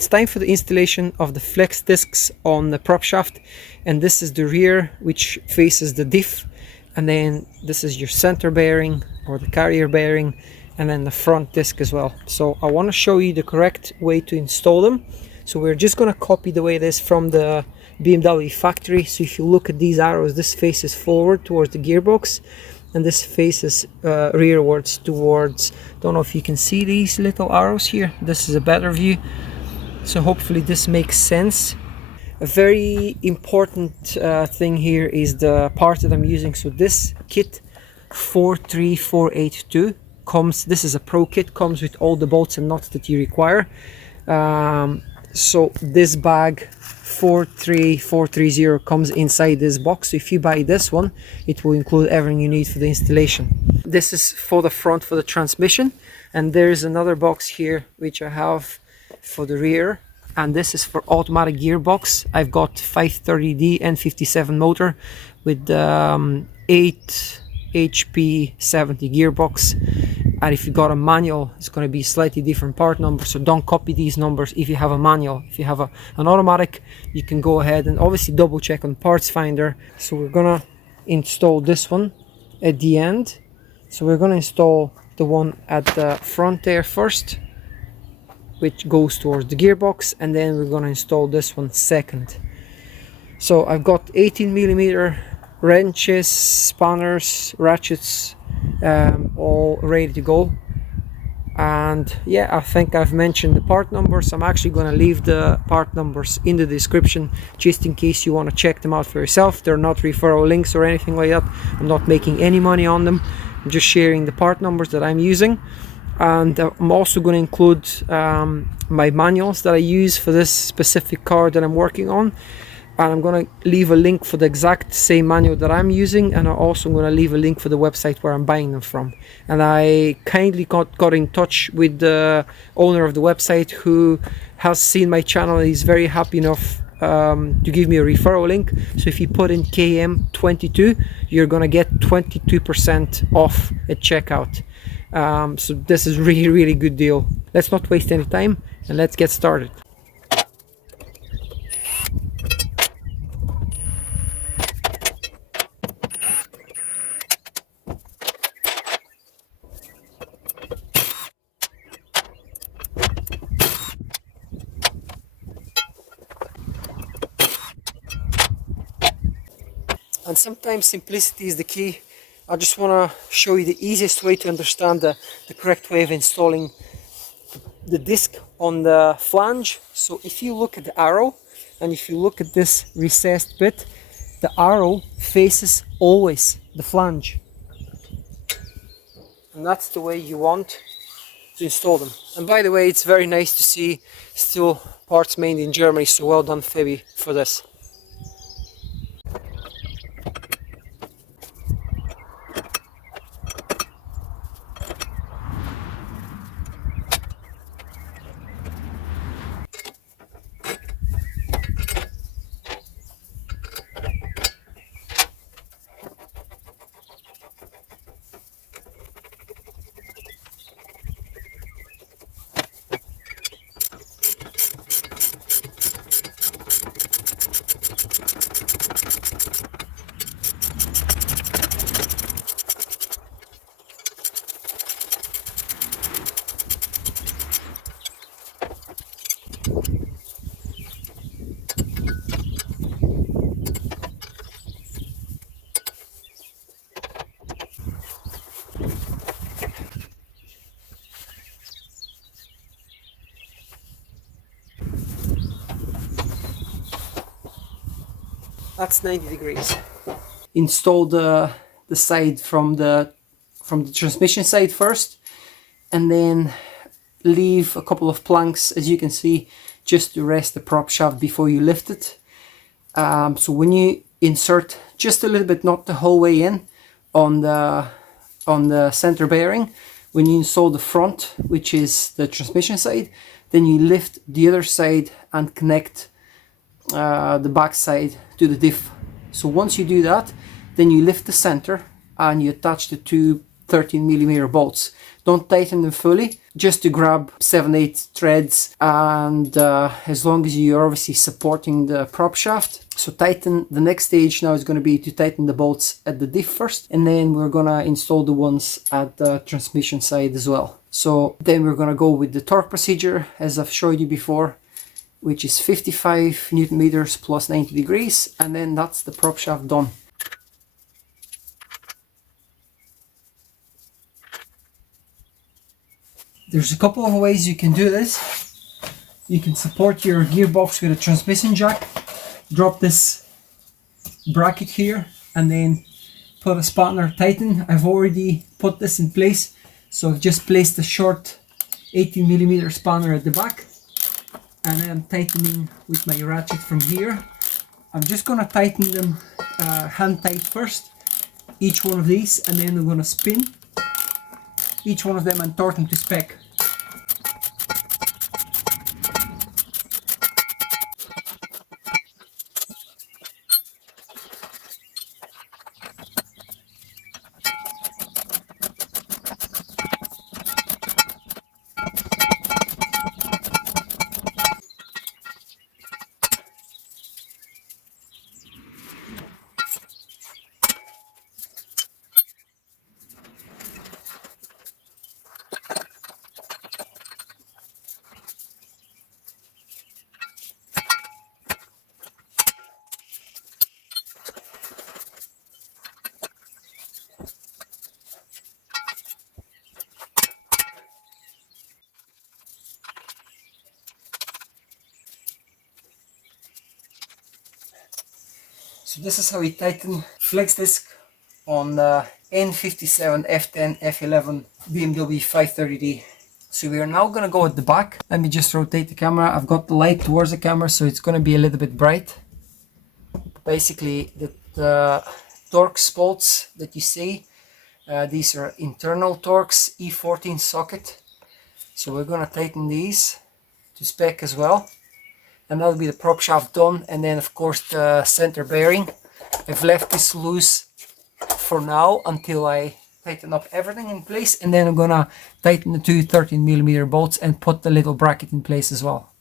it's time for the installation of the flex discs on the prop shaft, and this is the rear which faces the diff, and then this is your center bearing or the carrier bearing, and then the front disc as well. So I want to show you the correct way to install them. So we're just going to copy the way it is from the BMW factory. So if you look at these arrows, this faces forward towards the gearbox, and this faces rearwards towards, don't know if you can see these little arrows here. This is a better view, so hopefully this makes sense. A very important thing here is the part that I'm using. So this kit 43482 comes, this is a pro kit, comes with all the bolts and nuts that you require. So this bag 43430 comes inside this box. So if you buy this one, it will include everything you need for the installation. This is for the front, for the transmission, and there's another box here which I have for the rear, and this is for automatic gearbox. I've got 530d N57 motor with 8 HP 70 gearbox, and if you got a manual, it's going to be slightly different part number, so don't copy these numbers if you have a manual. If you have an automatic, you can go ahead and obviously double check on parts finder. So we're gonna install this one at the end. So we're gonna install the one at the front there first, which goes towards the gearbox, and then we're gonna install this one second. So I've got 18mm wrenches, spanners, ratchets, all ready to go. And yeah, I think I've mentioned the part numbers. I'm actually going to leave the part numbers in the description just in case you want to check them out for yourself. They're not referral links or anything like that. I'm not making any money on them. I'm just sharing the part numbers that I'm using. And I'm also going to include my manuals that I use for this specific car that I'm working on. And I'm going to leave a link for the exact same manual that I'm using, and I'm also going to leave a link for the website where I'm buying them from. And I kindly got in touch with the owner of the website, who has seen my channel. He's very happy enough to give me a referral link. So if you put in KM22, you're going to get 22% off at checkout. So this is really good deal. Let's not waste any time and let's get started. And sometimes simplicity is the key. I just want to show you the easiest way to understand the correct way of installing the disc on the flange. So if you look at the arrow, and if you look at this recessed bit, the arrow faces always the flange. And that's the way you want to install them. And by the way, it's very nice to see still parts made in Germany, so well done Febi for this. That's 90 degrees. Install the side from the transmission side first, and then leave a couple of planks, as you can see, just to rest the prop shaft before you lift it. So when you insert just a little bit, not the whole way in, on the center bearing, when you install the front, which is the transmission side, then you lift the other side and connect the back side to the diff. So once you do that, then you lift the center and you attach the two 13mm bolts. Don't tighten them fully, just to grab 7-8 threads, and as long as you're obviously supporting the prop shaft. So tighten. The next stage now is going to be to tighten the bolts at the diff first, and then we're going to install the ones at the transmission side as well. So then we're going to go with the torque procedure as I've showed you before, which is 55 Newton meters plus 90 degrees, and then that's the prop shaft done. There's a couple of ways you can do this. You can support your gearbox with a transmission jack, drop this bracket here, and then put a spanner tighten. I've already put this in place, so I've just placed a short 18mm spanner at the back, and then I'm tightening with my ratchet from here. I'm just going to tighten them hand tight first, each one of these, and then I'm going to spin each one of them and torque them to spec. So this is how we tighten flex disc on the N57 F10 F11 BMW 530d. So we are now going to go at the back. Let me just rotate the camera. I've got the light towards the camera, so it's going to be a little bit bright. Basically, the torque spots that you see, these are internal torques, E14 socket. So we're going to tighten these to spec as well. And that'll be the prop shaft done, and then of course the center bearing. I've left this loose for now until I tighten up everything in place, and then I'm gonna tighten the two 13mm bolts and put the little bracket in place as well.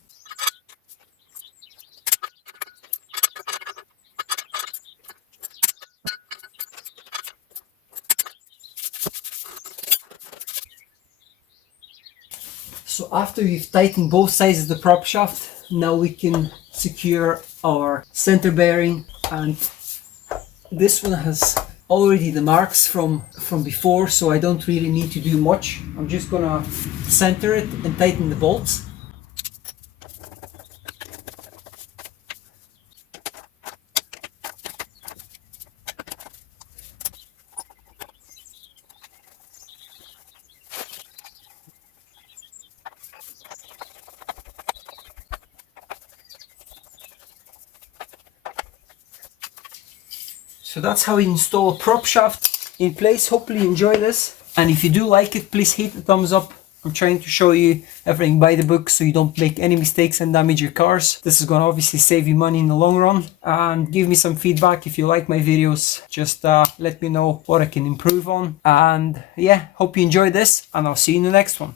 So after we've tightened both sides of the prop shaft, now we can secure our center bearing, and this one has already the marks from before, so I don't really need to do much. I'm just gonna center it and tighten the bolts. So that's how we install a prop shaft in place. Hopefully you enjoy this, and if you do like it, please hit the thumbs up. I'm trying to show you everything by the book so you don't make any mistakes and damage your cars. This is going to obviously save you money in the long run. And give me some feedback if you like my videos. Just let me know what I can improve on. And yeah, hope you enjoyed this, and I'll see you in the next one.